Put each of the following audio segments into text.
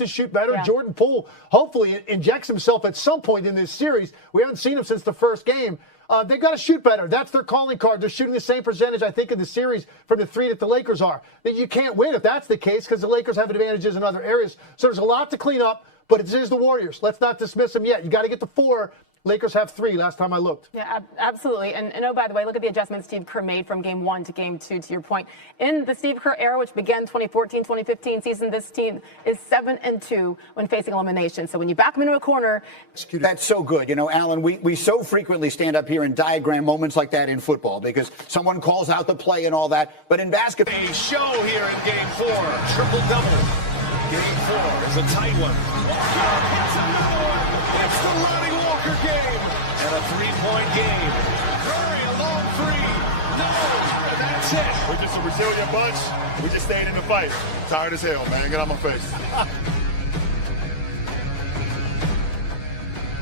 to shoot better. Yeah. Jordan Poole hopefully injects himself at some point in this series. We haven't seen him since the first game. They've got to shoot better. That's their calling card. They're shooting the same percentage, I think, in the series from the three that the Lakers are. That you can't win if that's the case because the Lakers have advantages in other areas. So there's a lot to clean up, but it is the Warriors. Let's not dismiss them yet. You got to get to 4. Lakers have 3 last time I looked. Yeah, absolutely. And oh, by the way, look at the adjustments Steve Kerr made from game 1 to game 2, to your point. In the Steve Kerr era, which began 2014-2015 season, this team is 7-2 when facing elimination. So when you back them into a corner. That's so good. You know, Alan, we so frequently stand up here and diagram moments like that in football because someone calls out the play and all that. But in basketball, a show here in game 4. Triple-double. Game 4 is a tight one. Walker hits another one. It's the Lonnie Walker game. And a 3-point game. Curry, a long 3. No, and that's it. We're just a resilient bunch. We just stayed in the fight. Tired as hell, man. Get out my face.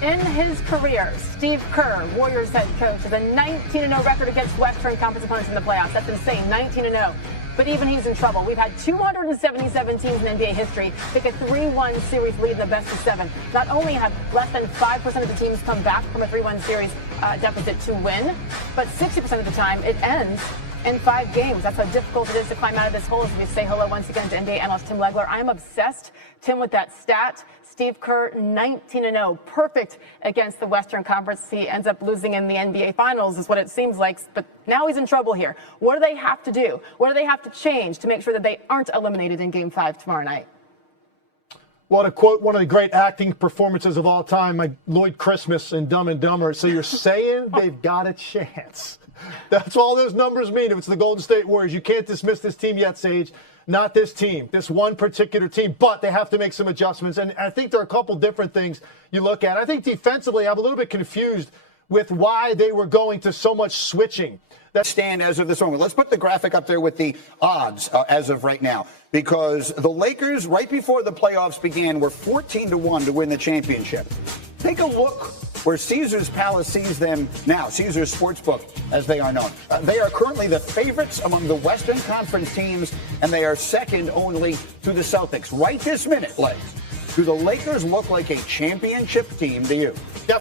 In his career, Steve Kerr, Warriors head coach, has a 19-0 record against Western Conference opponents in the playoffs. That's insane, 19-0. But even he's in trouble. We've had 277 teams in NBA history take a 3-1 series lead in the best of 7. Not only have less than 5% of the teams come back from a 3-1 series deficit to win, but 60% of the time it ends in 5 games. That's how difficult it is to climb out of this hole. As we say hello once again to NBA analyst Tim Legler. I'm obsessed, Tim, with that stat. Steve Kerr, 19-0, perfect against the Western Conference. He ends up losing in the NBA Finals is what it seems like, but now he's in trouble here. What do they have to do? What do they have to change to make sure that they aren't eliminated in Game 5 tomorrow night? Well, to quote one of the great acting performances of all time, like Lloyd Christmas in Dumb and Dumber, so you're saying they've got a chance. That's all those numbers mean. If it's the Golden State Warriors, you can't dismiss this team yet, Sage. Not this team, this one particular team, but they have to make some adjustments. And I think there are a couple different things you look at. I think defensively, I'm a little bit confused with why they were going to so much switching. That stand as of this moment. Let's put the graphic up there with the odds as of right now, because the Lakers, right before the playoffs began, were 14-1 to win the championship. Take a look where Caesars Palace sees them now, Caesars Sportsbook, as they are known. They are currently the favorites among the Western Conference teams, and they are second only to the Celtics. Right this minute, Legs, do the Lakers look like a championship team to you?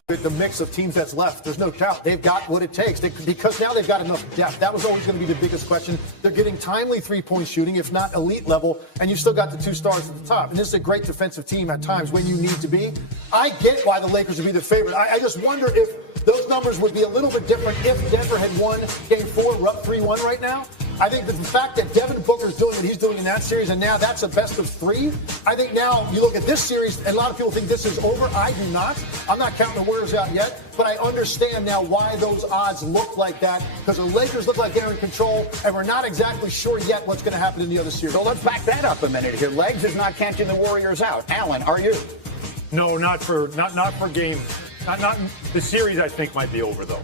With the mix of teams that's left, there's no doubt they've got what it takes because now they've got enough depth. That was always going to be the biggest question. They're getting timely three-point shooting, if not elite level, and you've still got the 2 stars at the top. And this is a great defensive team at times when you need to be. I get why the Lakers would be the favorite. I just wonder if those numbers would be a little bit different if Denver had won Game 4. We're up 3-1 right now. I think that the fact that Devin Booker's doing what he's doing in that series, and now that's a best of 3, I think now you look at this series, and a lot of people think this is over. I do not. I'm not counting the Warriors out yet, but I understand now why those odds look like that, because the Lakers look like they're in control, and we're not exactly sure yet what's going to happen in the other series. So let's back that up a minute here. Legs is not catching the Warriors out. Alan, are you? No, not for game. Not the series. I think might be over though.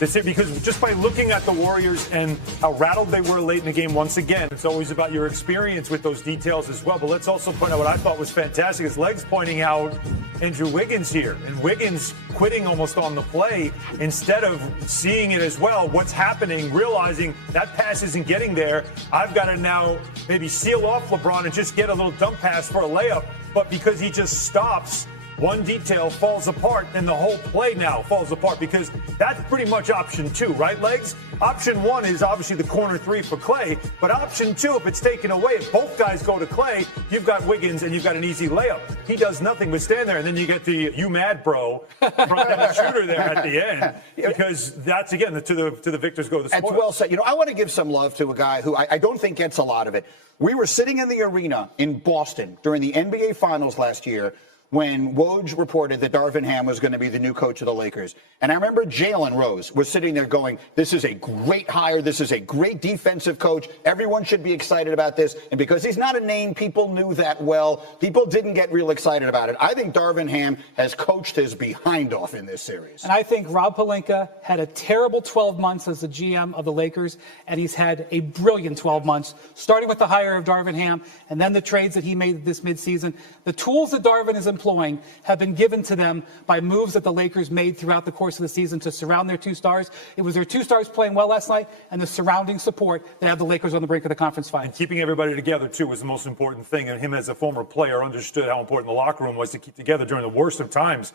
Because just by looking at the Warriors and how rattled they were late in the game, once again, it's always about your experience with those details as well. But let's also point out what I thought was fantastic is Legs pointing out Andrew Wiggins here. And Wiggins quitting almost on the play instead of seeing it as well. What's happening, realizing that pass isn't getting there. I've got to now maybe seal off LeBron and just get a little dump pass for a layup. But because he just stops, one detail falls apart, and the whole play now falls apart because that's pretty much option 2, right, Legs? Option 1 is obviously the corner 3 for Clay, but option 2, if it's taken away, if both guys go to Clay, you've got Wiggins and you've got an easy layup. He does nothing but stand there, and then you get the "you mad, bro" from the shooter there at the end, because that's, again, to the victors go the spoils. That's well said. You know, I want to give some love to a guy who I don't think gets a lot of it. We were sitting in the arena in Boston during the NBA Finals last year when Woj reported that Darvin Ham was going to be the new coach of the Lakers. And I remember Jalen Rose was sitting there going, this is a great hire. This is a great defensive coach. Everyone should be excited about this. And because he's not a name people knew that well, people didn't get real excited about it. I think Darvin Ham has coached his behind off in this series. And I think Rob Pelinka had a terrible 12 months as the GM of the Lakers, and he's had a brilliant 12 months, starting with the hire of Darvin Ham and then the trades that he made this midseason. The tools that Darvin is employing have been given to them by moves that the Lakers made throughout the course of the season to surround their 2 stars. It was their 2 stars playing well last night and the surrounding support that had the Lakers on the brink of the conference finals. And keeping everybody together, too, was the most important thing. And him as a former player understood how important the locker room was to keep together during the worst of times.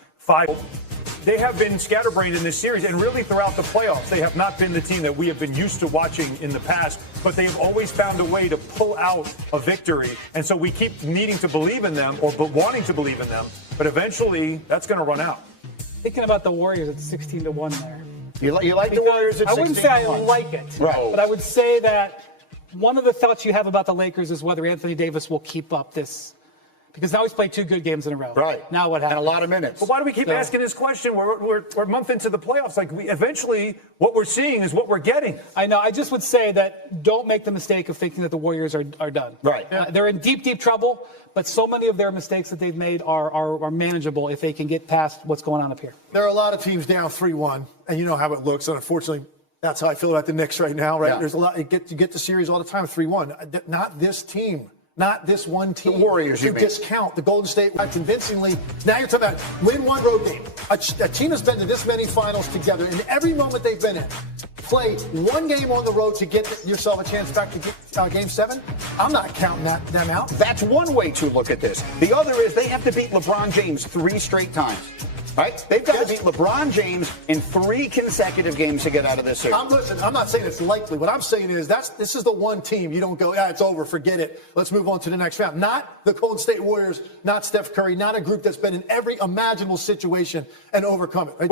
They have been scatterbrained in this series and really throughout the playoffs. They have not been the team that we have been used to watching in the past, but they have always found a way to pull out a victory. And so we keep needing to believe in them or wanting to believe in them, but eventually that's going to run out. Thinking about the Warriors at 16-1 there. You like the Warriors at 16-1? I wouldn't say I like it, right. But I would say that one of the thoughts you have about the Lakers is whether Anthony Davis will keep up this. Because now he's played 2 good games in a row. Right. Now what happens? And a lot of minutes. But why do we keep asking this question? We're a month into the playoffs. Like, eventually, what we're seeing is what we're getting. I know. I just would say that don't make the mistake of thinking that the Warriors are done. Right. They're in deep, deep trouble, but so many of their mistakes that they've made are manageable if they can get past what's going on up here. There are a lot of teams down 3-1, and you know how it looks. And unfortunately, that's how I feel about the Knicks right now, right? Yeah. There's a lot. You get the series all the time, 3-1. Not this team. Not this one team. The Warriors, you mean. Discount the Golden State convincingly. Now you're talking about win 1 road game. A team has been to this many finals together, and every moment they've been in, play 1 game on the road to get yourself a chance back to get Game 7. I'm not counting them out. That's one way to look at this. The other is they have to beat LeBron James 3 straight times. Right? They've got to beat LeBron James in 3 consecutive games to get out of this series. I'm not saying it's likely. What I'm saying is this is the one team you don't go, it's over, forget it. Let's move on to the next round. Not the Golden State Warriors, not Steph Curry, not a group that's been in every imaginable situation and overcome it. Right?